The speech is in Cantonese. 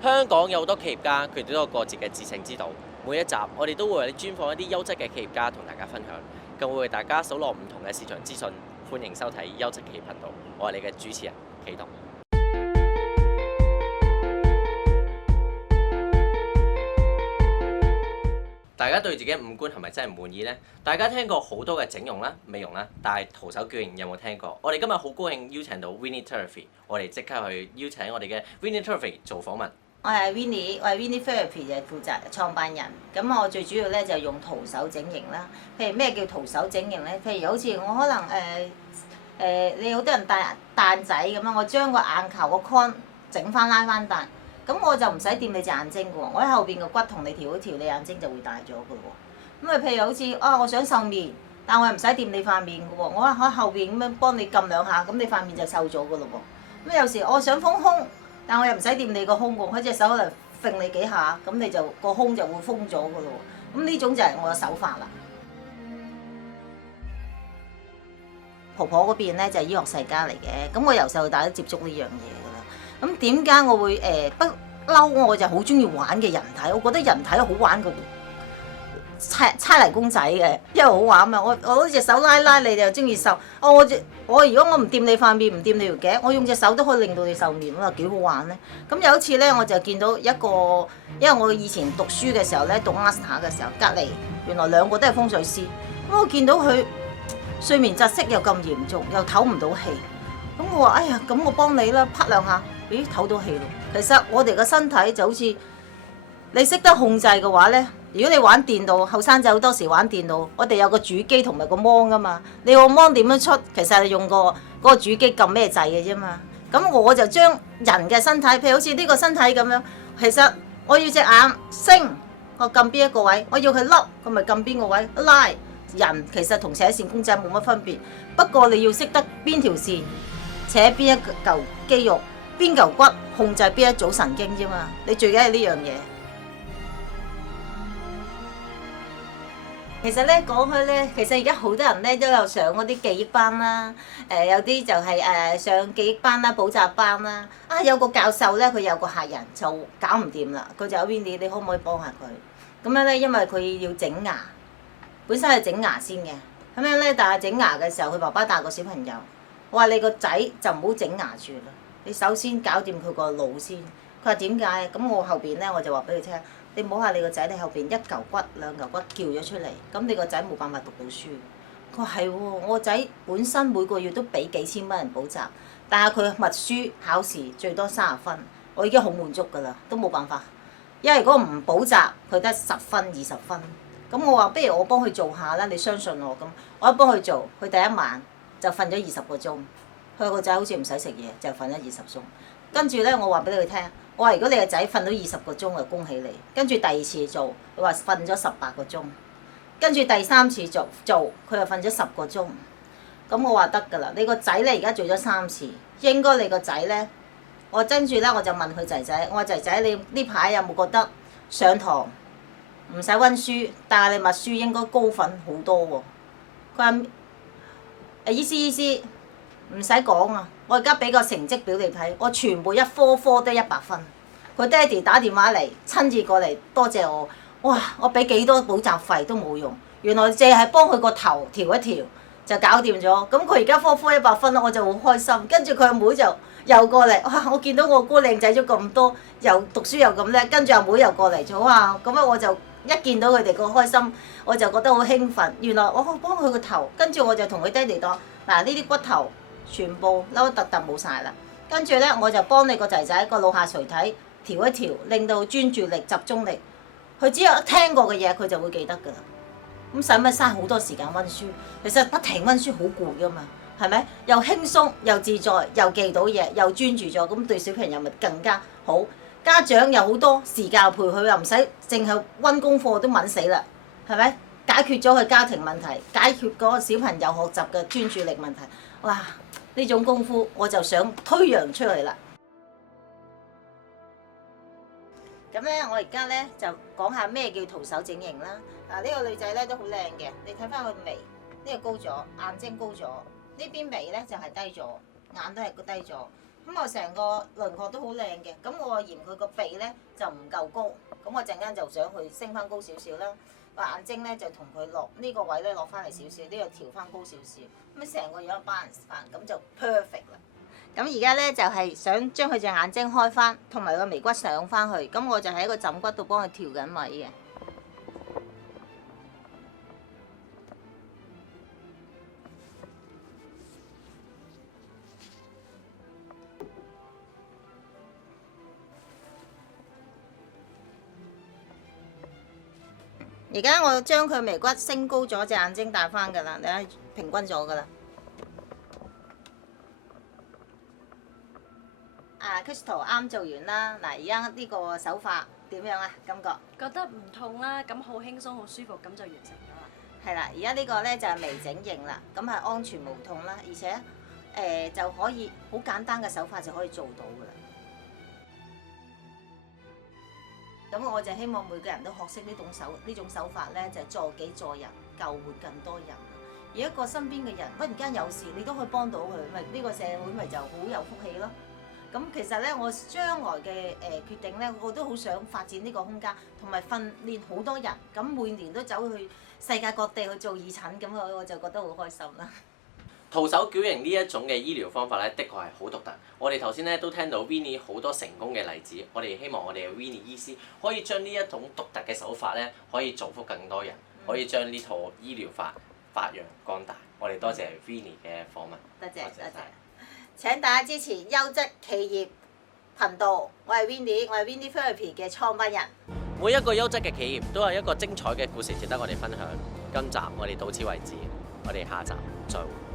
香港有好多企業家，佢哋都有各自嘅自省之道。每一集我哋都會為你專訪一啲優質嘅企業家同大家分享，更會為大家搜羅唔同嘅市場資訊。歡迎收睇優質企業頻道，我係你嘅主持人啟動。大家對自己嘅五官係咪真係唔滿意呢？大家聽過好多嘅整容啦、美容啦，但係徒手矯形有冇聽過？我哋今日好高興邀請到 Winnie Therapy， 我哋即刻去邀請我哋嘅 Winnie Therapy 做訪問。我係 Winnie， 我係 Winnie Therapy 嘅負責創辦人。咁我最主要咧就用徒手整形啦。譬如咩叫徒手整形咧？譬如好似我可能你好多人戴蛋仔咁樣，我將個眼球個 con 整翻拉翻大，咁我就唔使掂你隻眼睛嘅喎，我喺後邊個骨同你調一調，你眼睛就會大咗嘅喎。咁啊，譬如好似我想瘦面，但我又唔使掂你塊面嘅喎，我喺後邊咁樣幫你撳兩下，咁你塊面就瘦咗嘅咯喎。咁有時我想豐胸，但我又唔使掂你個胸喎，開隻手嚟揈你幾下，咁你就個胸就會豐咗嘅咯喎。咁呢種就係我嘅手法啦。婆婆嗰邊咧就係醫學世家嚟嘅，咁我由細到大都接觸呢樣嘢㗎啦。咁點解我會不嬲？我就好中意玩嘅人體，我覺得人體好玩嘅，猜泥公仔嘅，因為好玩啊！我攞隻手拉你，就中意瘦。我如果我唔掂你塊面，唔掂你條頸，我用隻手都可以令到你瘦面啊，幾好玩咧！咁有一次咧，我就見到一個，因為我以前讀書嘅時候咧，讀 master 嘅時候，隔離原來兩個都係風水師，咁我見到佢睡眠窒息又咁嚴重，又唞唔到氣，咁我話：哎呀，咁我幫你啦，啪兩下，咦，唞到氣咯！其實我哋個身體就好似你識得控制嘅話咧。如果你玩電腦，後生仔好多時玩電腦，我哋有個主機同埋個芒噶嘛。你個芒點樣出？其實係用嗰個主機撳咩掣嘅啫嘛。咁我就將人嘅身體，譬如好似呢個身體咁樣，其實我要隻眼升，我撳邊一個位；我要佢凹，咁咪撳邊個位拉。人其實同扯線公仔冇乜分別，不過你要識得邊條線扯邊一嚿肌肉，邊嚿骨控制邊一組神經啫嘛。你最緊係呢樣嘢。其實咧講開咧，其實而家好多人咧都有上嗰啲記憶班啦，有啲就係上記憶班啦、補習班啦。有個教授咧，佢有個客人就搞唔掂啦，佢就話 Winnie，你可唔可以幫下佢？咁樣咧，因為佢要整牙，本身係整牙先嘅。咁樣咧，但係整牙嘅時候，佢爸爸帶個小朋友，我話你個仔就唔好整牙住啦，你首先搞掂佢個腦先。佢話點解？咁我後邊咧我就話俾佢聽。你摸下你個仔，你後邊一嚿骨兩嚿骨叫咗出嚟，咁你個仔冇辦法讀到書。佢話係喎，我個仔本身每個月都俾幾千蚊人補習，但係佢默書考試最多30分，我已經好滿足㗎啦，都冇辦法。因為如果唔補習，佢得10分20分。咁我話不如我幫佢做下啦，你相信我咁，我一幫佢做，佢第一晚就瞓咗20個鐘，佢個仔好似唔使食嘢就瞓咗20鐘。跟住咧，我話俾你聽。我話如果你個仔瞓到20個鐘就恭喜你，跟住第二次做，佢話瞓咗18個鐘，跟住第三次做佢又瞓咗10個鐘。咁我話得㗎啦，你個仔咧而家做咗3次，應該你個仔咧，我跟住咧我就問佢仔仔，我話仔仔你呢排有冇覺得上堂唔使温書，但係你默書應該高分好多喎？佢話醫師唔使講啊！我而家俾個成績表你睇，我全部一科科都100分。佢爹哋打電話嚟，親自過嚟多謝我。哇！我俾幾多補習費都冇用，原來淨係幫佢個頭調一調就搞掂咗。咁佢而家科科100分啦，我就好開心。跟住佢阿妹就又過嚟，哇！我見到我哥靚仔咗咁多，又讀書又咁叻，跟住阿妹又過嚟咗啊！咁啊我就一見到佢哋個開心，我就覺得好興奮。原來我幫佢個頭，跟住我就同佢爹哋講：嗱，呢啲骨頭全部嬲得突冇晒啦。跟住咧，我就幫你個仔仔個腦下垂體調一調，令到專注力集中力。佢只有聽過嘅嘢，佢就會記得㗎啦。咁使乜嘥好多時間温書？其實不停温書好攰㗎嘛，係咪？又輕鬆又自在，又記到嘢，又專注咗，咁對小朋友咪更加好。家長又好多時間陪佢，又唔使淨係温功課都悶死啦，係咪？解決咗佢家庭問題，解決嗰個小朋友學習嘅專注力問題。哇！呢種功夫我就想推揚出嚟啦。咁咧，我而家咧就講下咩叫徒手整形啦。呢個女仔咧都好靚嘅，你睇翻佢眉，呢個高咗，眼睛高咗，呢邊眉咧就係低咗，眼都係低咗。咁我成個輪廓都好靚嘅，咁我嫌佢個鼻咧就唔夠高，咁我陣間就想去升翻高少少啦。個眼睛咧就同佢落呢個位咧落翻嚟少少，呢度調翻高少少，咁成個樣 balance 翻，咁就 perfect 啦。咁而家咧就係想將佢隻眼睛開翻，同埋個眉骨上翻去，咁我就喺個枕骨度幫佢調緊位嘅。而家我將佢眉骨升高咗，隻眼睛大翻㗎啦，你睇平均咗㗎啦。Crystal 啱做完啦，嗱而家呢個手法點樣啊？感覺？覺得唔痛啦，咁好輕鬆好舒服，咁就完成咗啦。係啦，而家呢個咧就係微整形啦，咁係安全無痛啦，而且就可以好簡單嘅手法就可以做到㗎啦。咁我就希望每個人都學識呢種手法咧，就係助己助人，救活更多人。而一個身邊嘅人忽然間有事，你都可以幫到佢，咪呢個社會咪就好有福氣咯。咁其實咧，我將來嘅決定咧，我都好想發展呢個空間，同埋訓練好多人。咁每年都走去世界各地去做義診，咁我就覺得好開心啦。徒手矯形呢一種嘅醫療方法咧，的確係好獨特。我哋頭先咧都聽到 Winnie 好多成功嘅例子，我哋希望我哋嘅 Winnie 醫師可以將呢一種獨特嘅手法咧，可以造福更多人，可以將呢套醫療法發揚光大。我哋多謝 Winnie 嘅訪問。多謝多謝。請大家支持優質企業頻道，我係 Winnie， 我係 Winnie Therapy 嘅創辦人。每一個優質嘅企業都有一個精彩嘅故事值得我哋分享。今集我哋到此為止，我哋下集再會。